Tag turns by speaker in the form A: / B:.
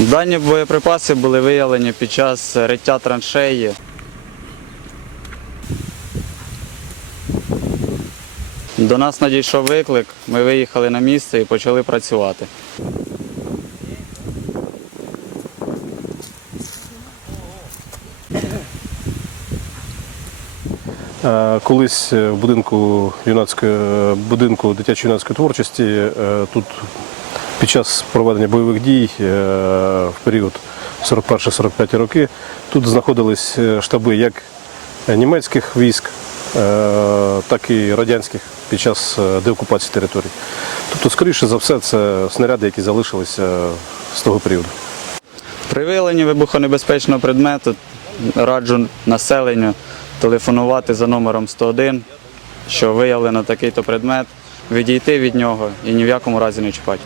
A: Дані боєприпаси були виявлені під час риття траншеї. До нас надійшов виклик, ми виїхали на місце і почали працювати.
B: Е, Колись в будинку юнацької е, будинку дитячо-юнацької творчості е, тут під час проведення бойових дій е, в період 41-45 роки тут знаходились е, штаби як німецьких військ, е, так і радянських під час деокупації територій. Тобто, скоріше за все, це снаряди, які залишилися з того періоду.
A: При виявленні вибухонебезпечного предмету раджу населенню телефонувати за номером 101, що виявлено такий-то предмет, відійти від нього і ні в якому разі не чіпати.